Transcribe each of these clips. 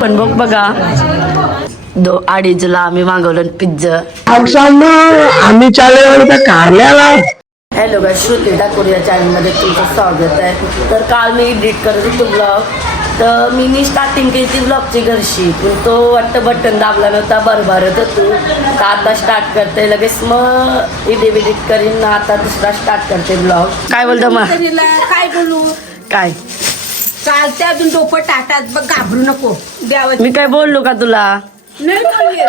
पण बघ बघा 2:30ला आम्ही मागवलं पिझ्झा. आम्ही चालू कारल्याला. हॅलो गाईस, श्रुती ठाकूर या चॅनलमध्ये तुमचं स्वागत आहे. तर काल मी एडिट करत होतो ब्लॉग, तर मी स्टार्टिंग केली ती ब्लॉगची घरशी, पण तो वाटतं बटन दाबला नव्हता, बरबारत होतो. तर आता स्टार्ट करते लगेच, मग एडिट करीन. आता दुसरा स्टार्ट करते ब्लॉग. काय बोलतो मग? काय बोलू? काय चालते अजून डोकं टाटात बघ, घाबरू नको. द्यावं मी काय बोललो का तुला? नाही बोलले.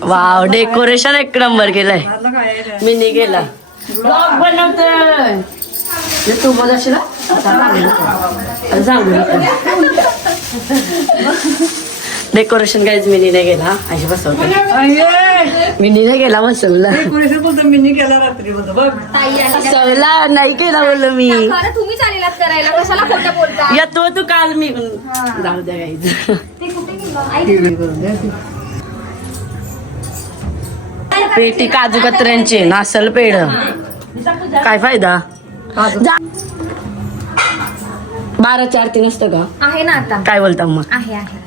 वाव, डेकोरेशन एक नंबर केलंय. मी नाही गेला ब्लॉग बनवतोय. तू बोलाशील डेकोरेशन काहीच मी नाही गेला. अशी बसवतो मी नाही गेला. बसवला बसवला नाही केला बोललो मी. तुम्ही चालेलात करायला, कशाला खोटं बोलता? येतो तू काल मी पण जाऊ द्या गाईज. पेटी काजू कतऱ्यांची नासल पेड, काय फायदा? 12ची आरती नसतं का? आहे ना आता. काय बोलता मग? आहे आहे.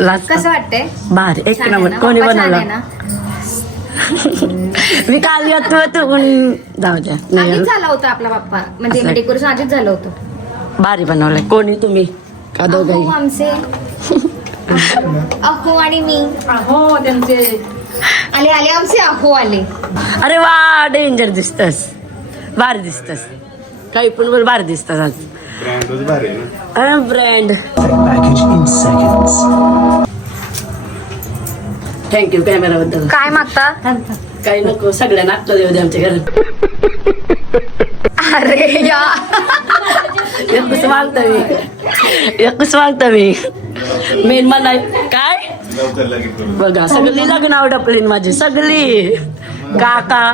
लास्ट कसं वाटतंय? भारी एक छान आहे नंबर. ना? कोणी पप्पा छान बनवला? आहे ना? मी काल येतो तू पण जाऊ द्या. नाही आधीच झाला होता आपला बाप्पा, म्हणजे असं. डेकोरेशन आधीच झालं होतं. भारी बनवलंय. कोणी तुम्ही का अहो, दोघाही? आमचे अहो आणि मी. हो त्यांचे आले आले आमचे अहो आले. अरे वा, डेंजर दिसतस, भारी दिसतस. काही पण बोल, भारी दिसतस आज. ब्रँड. थँक्यू कॅमेरा बद्दल. काय मागता? काही नको, सगळ्यांना आत्ता देऊ दे आमच्या घरात. अरे या एकच मागतो मी, एकच मागतो मी. मेन म्हणाय काय बघा, सगळी लग्नावर डपलीन माझी सगळी. काका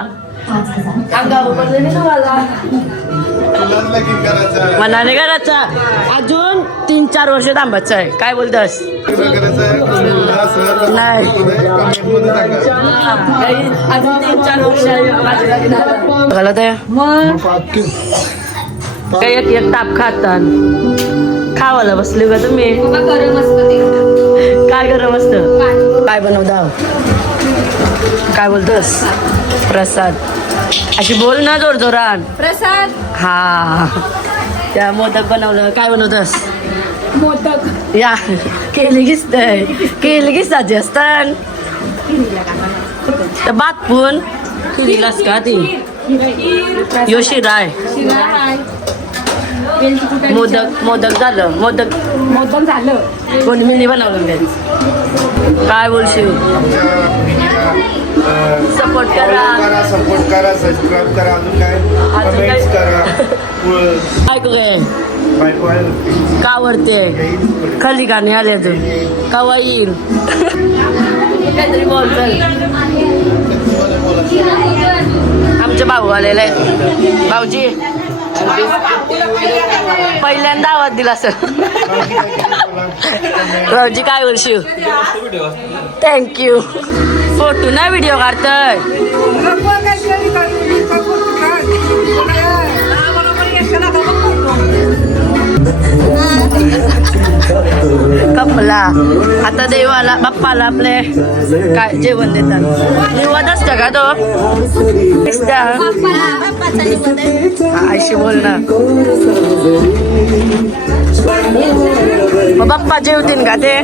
अंगावर पडले नाही तुम्हाला म्हणाले घराचा. अजून 3-4 वर्ष थांबायचं आहे. काय बोलतस? नाही अजून 3-4 वर्ष झालं ते काही एक ताप खातात. खावायला बसले का तुम्ही? गरम असतं ते. काय गरम असतं? काय बनवता? काय बोलतोस? प्रसाद. अशी बोल ना जोर जोरात. प्रसाद. हा, त्या मोदक बनवलं. काय बनवतस? मोदक. या केली गिसतय, केली गिसाची असतात. तर बात पण तुझीलाच का ती योशिरा आहे. मोदक झालं. मोदक झालं. कोणी मिनी बनवलं काय? काय बोलशील? सपोर्ट करा, सबस्क्राईब करा. अजून काय कमेंट्स करा. काय का आवडते खाली गाणे आले तू कवा येईल? काहीतरी बोल. आमचे भाऊ आलेले आहेत. भाऊजी पहिल्यांदा आवाज दिला सर. भाऊजी काय बोलशील? थँक्यू. फोटो नाही व्हिडिओ काढतोय. कपला आता देवाला बाप्पाला आपले काय जेवण देतात. निवद असतं का तो? अशी बोल ना. मग बाप्पा जेवतील का ते?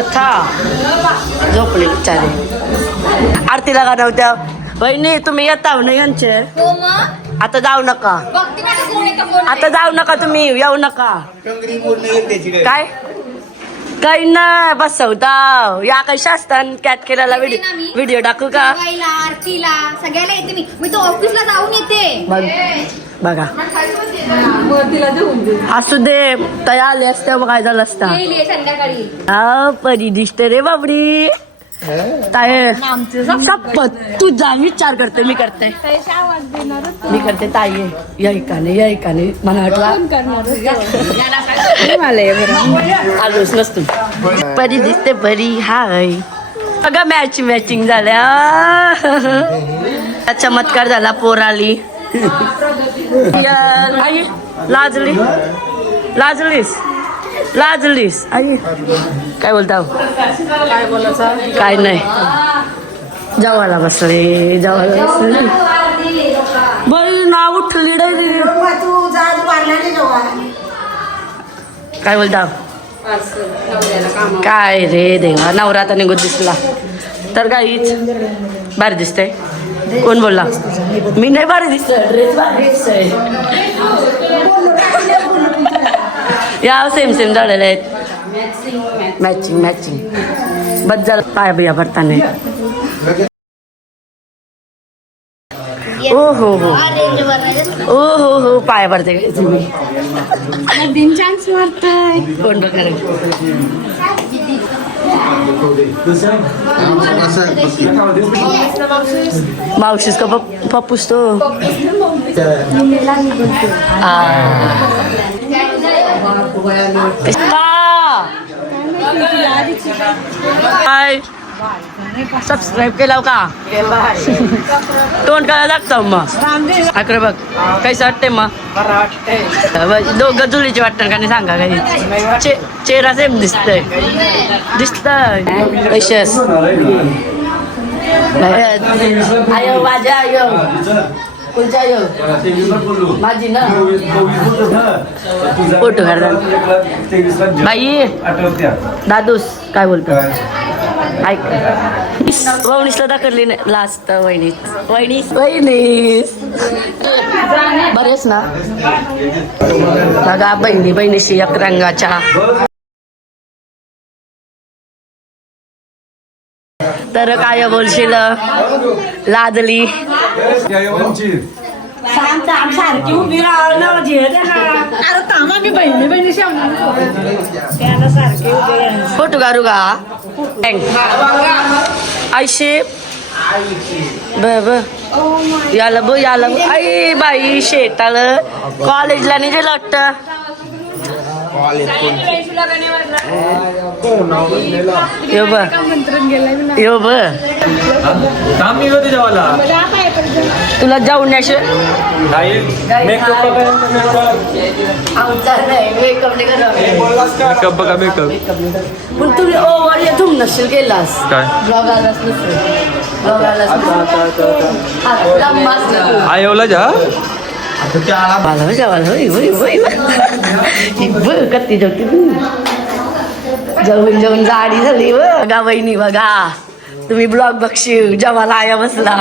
प्रथा झोपली बिचारी. आरतीला का नव्हत्या बहिणी तुम्ही येता ना यांचे हो मग आता जाऊ नका. बघते ना कोण आहे का कोण आता जाऊ नका तुम्ही येऊ नका. टंगडी पूर्ण येईल त्याची काय काय काही नाही बसवता या काही शास्त्रान कॅट केलेला व्हिडिओ टाकू का सगळ्याला, आरतीला सगळ्याला येते मी तो ऑफिसला जाऊन येते. बघा असू दे तया आले असते मग काय झालं असता. येईल ये संध्याकाळी. हा परी दिसते रे बाबडी. ताई शपथ तुझा विचार करते मी करते ताई या ऐकाने मला आलोच नसतो. परी दिसते परी हाय अगं मॅचिंग झाल्या. चमत्कार झाला पोर आली. आई लाजलीस आई काय बोलता काय नाही. जेवायला बसले बरी ना उठली काय बोलता काय रे देवा नवरा आता निघत दिसला तर काहीच भारी दिसतंय. कोण बोलला मी नाही भारी दिसतोय ड्रेस भारी दिसतोय. या सेम झालेले आहेत मॅचिंग बद्दल पाय बिया भरताना. हो पाय भरते दिन चान्स मारताय. कोण बघणार मावशीस का पप्पूस तो सबस्क्राईब केला का तोंड करायला लागतं मग अकडे बघ कैसे वाटते मग दोघं जुलीचे वाटतं का नाही सांगा काही चेहरा सेम दिसतंय पैशास आयो माझ्या आयो कोणच्या आयो माझी ना फोटो काढतात बाई दादूस काय बोलतो ऐक वहिनीसला दाखवली नाही लास्ट वहिनीस बरेच ना बघा बहिणीशी एक रंगाच्या. तर काय बोलशील लाजली सारखी उभी फोटो काढू का आयशे याला आई बाई शेताल कॉलेजला नाही गेलं वाटतं. तुला जाऊन मेकअप बघा मेकअप पण तुम्ही ओव्हर येथून नसेल गेलास काय आयोला जा कत्ती जाऊन जाडी झाली बघा वहिनी बघा तुम्ही ब्लॉग बघशील जेव्हा आया बसला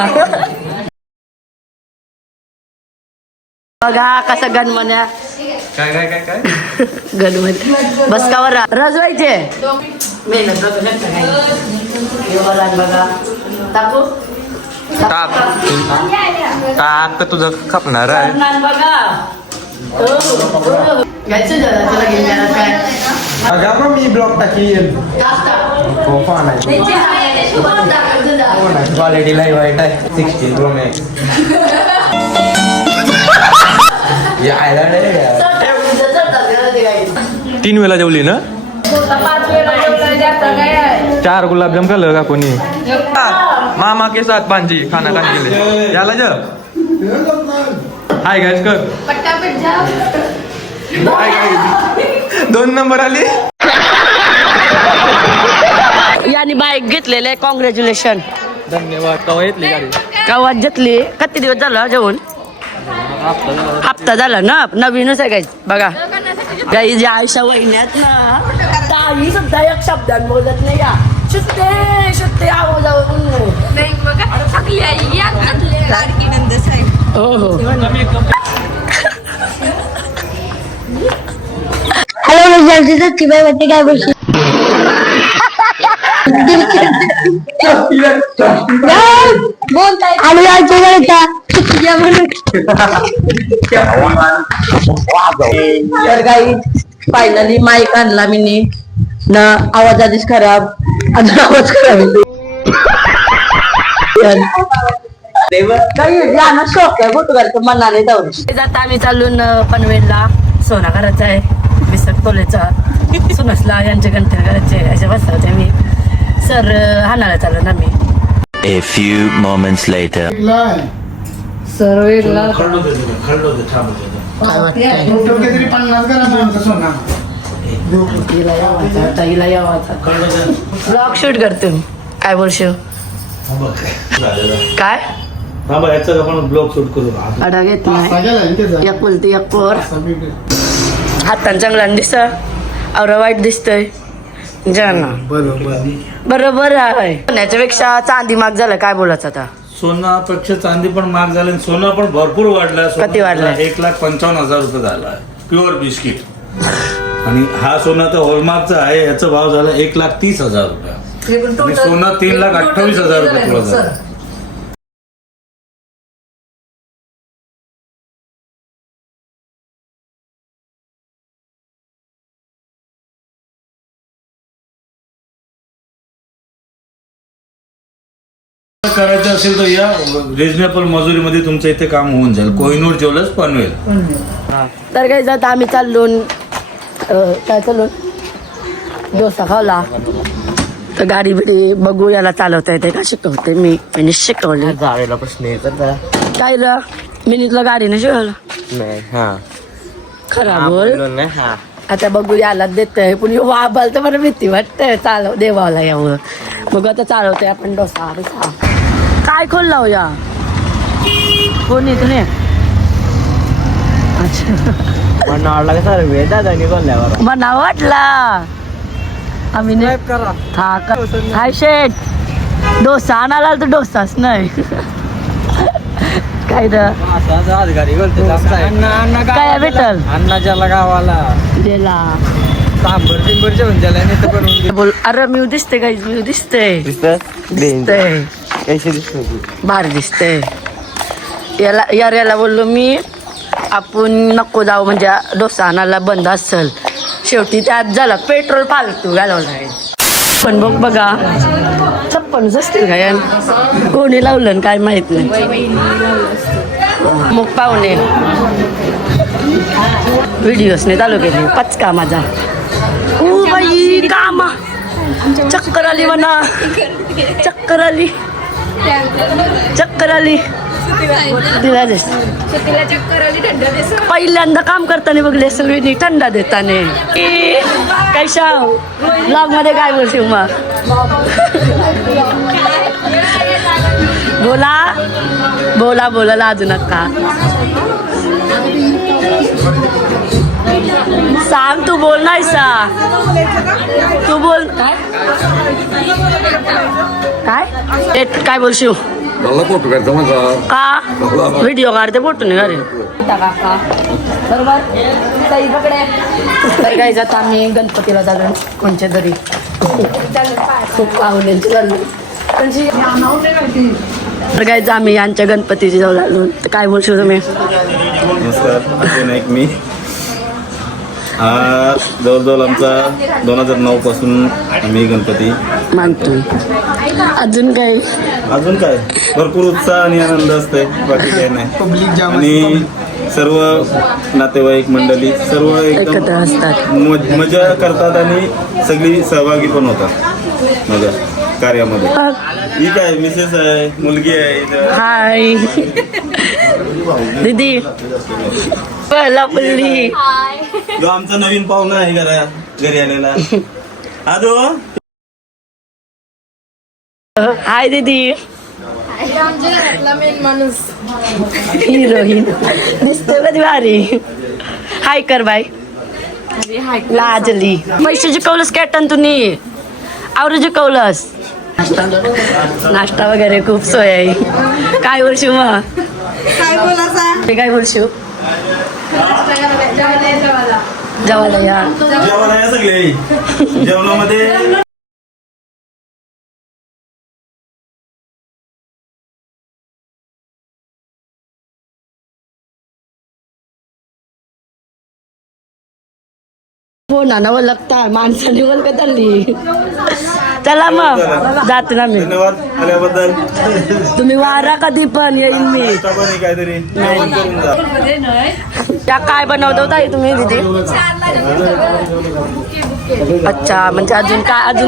बघा कसा गणमन्या काय काय काय काय गणमन बस कावर रजवायचे मेहनत बघा टाकू टाक टाक तुझं खपणार आहे बघा घ्यायचं जरा तुला घेऊन जाणार काय अगं मग मी ब्लॉग टाकीन हो फान आहे क्वालिटी लाईव्ह वाईट आहे 16 प्रो मॅक्स यायला नाही 3 वेळा जेवली ना 4 गुलाबजाम खाल्लं का कोणी मामा के साथ पांजी खाना खाने के लिए याला जा हाय गाइस कर हाय गाइस 2 नंबर आली याने बाईक घेतलेले कॉंग्रॅच्युलेशन धन्यवाद कवा येतली गाडी गावात घेतली किती दिवस झाला जेवण हप्ता झाला ना नवीनच आहे गाईज बघा गाई ज्या आयुष्या वहिन्यात ना काही सुद्धा एक शब्दात बोलत नाही या शुद्धे शुद्धे आवाजावरून नाही मग थकली आई या लाडकी नंद साहेब हो हो हॅलो जल्दी तर किती वाटते काय बोलशील आणि तर काही फायनली माईक आणला मी ना आवाज आधीच खराब अजून आवाज खराब शोक आहे फोटो काढतो मनाने जाऊन जाता आम्ही चालून पनवेलला सोना करायचा आहे विसक तोलेचा सुनसला यांचे कंठे करायचे अशा बसरायचे मी सर हाणाला चालू ना मी A few moments later. Sir वेगळा काहीतरी 50 ग्राम सोना ताईला यावाचा ब्लॉग शूट करतो काय बोलशील काय ब्लॉग शूट करू अडा घेत नाही एक बोलते एक पोर हातान चांगला दिसत और वाईट दिसतंय जाना बरोबर आहे सोन्याच्यापेक्षा चांदी महाग झालं काय बोलायचं आता सोनापेक्षा चांदी पण महाग झाली आणि सोनं पण भरपूर वाढलं. किती वाढलं? 1,55,000 रुपये झाला प्युअर बिस्किट. आणि हा सोना तर हॉलमार्कचा आहे, याचा भाव झाला 1,30,000 रुपये आणि सोनं 3,28,000 रुपये तुला झालं. करायचं असेल तर या रिजनेबल मजुरीमध्ये तुमचं इथे काम होऊन जाईल. कोहिनूर ज्वेलर्स पनवेल. तर काही जात आम्ही चाललो काय चाललो डोसा खावला तर गाडी बिडी बघू याला चालवता येते का शिकवते मी शिकवले जावेला प्रश्न येतात काय र मिनिटला गाडीने शिकवलं खराब बोल आता बघू याला देतोय पुढे वाबाल तर मला भीती वाटतंय चालव देवाला यावं बघू आता चालवतोय आपण डोसा बिसा काय खोलला हो या कोणी तुम्ही अच्छा मना वाटला आम्ही हाय शेट डोसा आणायला तर डोसाच नाही काय काय भेटल अन्नाच्या गावाला दिला सांबर बिंबर जेवण त्याला नाही तर बनवून बोल अरे मी दिसते काही मी दिसते दिसते भारी दिसते याला बोललो मी आपण नको जाऊ म्हणजे डोसा आणायला बंद असेल शेवटी त्यात झाला पेट्रोल फालतू घालवला आहे पण बघ बघा छप्पनच असतील काय कोणी लावलं काय माहित नाही मग पाहुणे व्हिडिओसने चालू केले पचका माझा ओ बाई कामा चक्कर आली म्हणा चक्कर आली दिला दिस पहिल्यांदा काम करताना बघले असेल विनी थंडा देताने कैशा ब्लॉग मध्ये काय बोलते मग बोला लाजू नका सांग तू बोल नाही तू बोल काय काय बोलशील का व्हिडिओ काढते फोटो नाही घरी बरोबर तर काय जात आम्ही गणपतीला चालू कोणच्या तरी खूप पाहुण्यांची चालू तर काय आम्ही यांच्या गणपतीची जाऊ लागलो तर काय बोलशील तुम्ही नमस्कार नाईक मी जवळजवळ आमचा 2009 पासून आम्ही गणपती मानतो अजून काय भरपूर उत्साह आणि आनंद असते बाकी काही नाही. आणि सर्व नातेवाईक मंडळी सर्व एकत्र एकदम असतात मजा करतात आणि सगळी सहभागी पण होतात माझ्या कार्यामध्ये. ही काय मिसेस आहे, मुलगी आहे. हाय दीदी पहिला पुल्ली जो आमचा नवीन पाहुणा आहे घरी आलेला. आजो हाय दीदी हिरोईन दिसतोय कधी भारी. हाय कर बाय लाजली. पैसे जिकवलंस कॅटन तुम्ही आवर जिकवलंस. नाश्ता वगैरे खूप सोय आहे. काय बोलशील मग काय बोलायचा ते काय बोलशील जेवायला या सगळे जेवणामध्ये हो ना नवं लागता माणसाने बोल का चालली. चला मग जाते ना मी. धन्यवाद आल्याबद्दल. तुम्ही वारा कधी पण येईल मी. काहीतरी जेवण करून जा. त्या काय बनवत होता तुम्ही दीदी. अच्छा म्हणजे अजून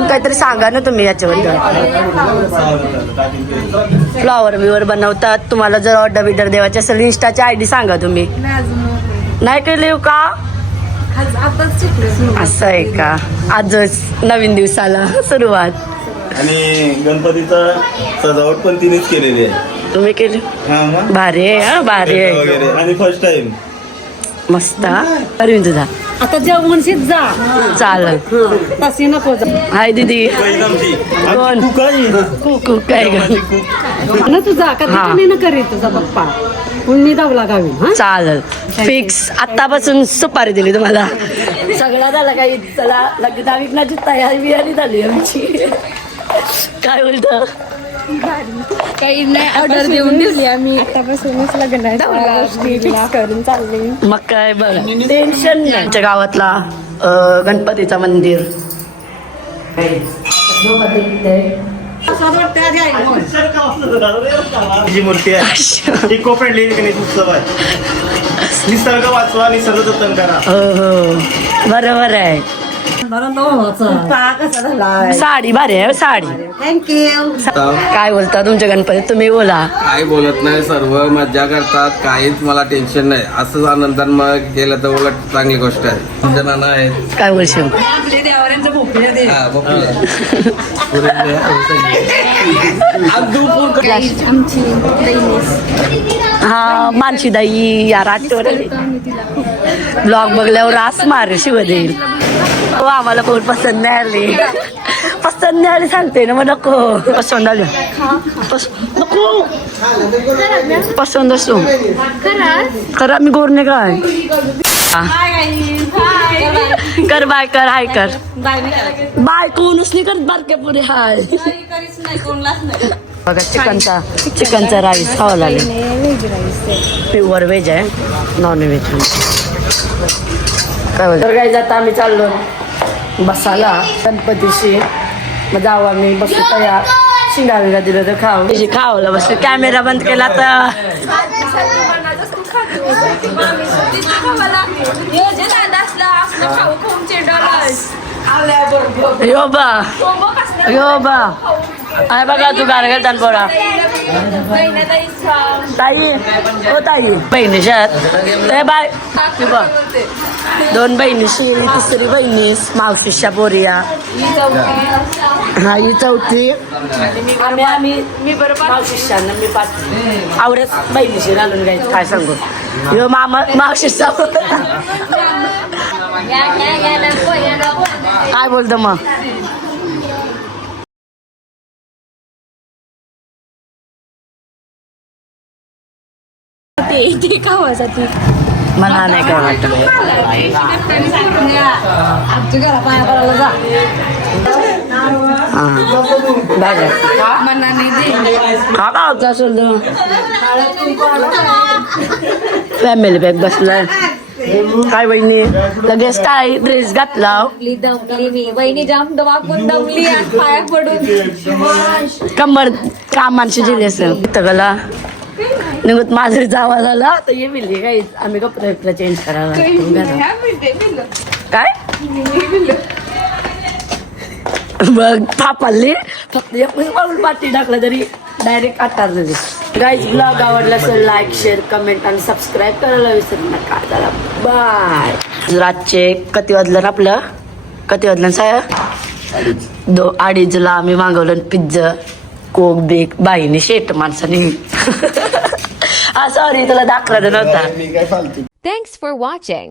काहीतरी सांगा ना तुम्ही याच्याबद्दल. फ्लॉवर बिवर बनवतात. तुम्हाला जर ऑर्डर बिर्डर द्यायची असेल इंस्टाची ID सांगा तुम्ही. नाही केली का असं आहे का. आजच नवीन दिवसाला सुरुवात. आणि गणपतीचा सजावट पण तिनेच केलेली आहे. तुम्ही केली हा मग भारी आहे. हा भारी आहे वगैरे आणि फर्स्ट टाइम मस्त. अरविंद तुझा आता जेवणशीच जा चालेल. तशी नको जा हाय दीदी कोण कुकू काय ना तुझा कधी कमी न करीत तुझा पप्पा पुण्य दावला गावी हा चालेल फिक्स. आत्तापासून सुपारी दिली तुम्हाला. सगळा झाला काही चला लगेच विकण्याची तयारी बियारी झाली आमची. काय बोलतो काही नाही ऑर्डर देऊन दिली आम्ही आतापासूनच लग्न करून चालले. मग काय बघा टेन्शन नाही. आमच्या गावातला गणपतीचा मंदिर जी मूर्ती आहे इको फ्रेंडली उत्सव आहे. निसर्ग वाचवा निसर्ग जतन करा. हो बरोबर आहे. साडी भारी आहे साडी. थँक्यू. काय बोलता तुमच्या गणपतीत तुम्ही बोला. काय बोलत नाही सर्व मज्जा करतात. काहीच मला टेन्शन नाही. असंच आनंदान मग केलं तर उलट चांगली गोष्ट आहे. आमच्या नाना आहेत. काय बोलशील हा, बघूया. हा मानशीदाई यार आठवण ब्लॉग बघल्यावर रास मार शिव देईल. हो आम्हाला कोण पसंत नाही आली. पसंत नाही आली सांगते ना मग नको. पसंत आली नको पसंत असो खरा मी गोरणे काय कर बाय कर हाय कर बाय कोणच नाही करत बारक्या पुढे हाय. बघा चिकनचा राईस खावा लागेल. प्युअर व्हेज आहे नॉन व्हेज काय बोलतो. तर काय जाता आम्ही चाललो बसाला गणपतीशी. मग जाऊ आम्ही बसू तयार. शिंगावीला दिलं तर खावलं बसलं. कॅमेरा बंद केला तर यो बा आहे बघा तू गाणं घालताना बोला ताई हो ताई बहिणीच्यात ते बाय बघ 2 बहिणीशी तिसरी बहिणीस मावशीच्या बोरिया. हा ही चौथी आम्ही मी बरोबर मावशीच्या मी 5 आवडत बहिणीशी घालून घ्यायचं. काय सांगू यो मामा मावशीचा काय बोलतो मग. ते खावासाठी मला नाही काय वाटत. आमच्या घरा पाया पडायला जा. फॅमिली बॅग बसलाय. काय बहिणी लगेच काय ड्रेस घातला. दमली मी बहिणी जाम दवाकून दमली आज पाया पडून कंबर कामांशी दिली असेल गला निघत माझरी जावा झाला तर ये मिळली काही आम्ही कपडे चेंज करायला. काय बघ थापाली फक्त पाऊल पाठी टाकलं तरी डायरेक्ट 8 झाली. गाईज ब्लॉग आवडला असेल लाईक शेअर कमेंट आणि सबस्क्राईब करायला विसरू नका. चला बाय. रातचे किती वाजलं आपलं किती वाजलं 2:30ला आम्ही मागवलं पिझ्झा. कोक बेक बाईने शेट माणसाने हा सॉरी तुला दाखवायचं नव्हता Thanks for watching.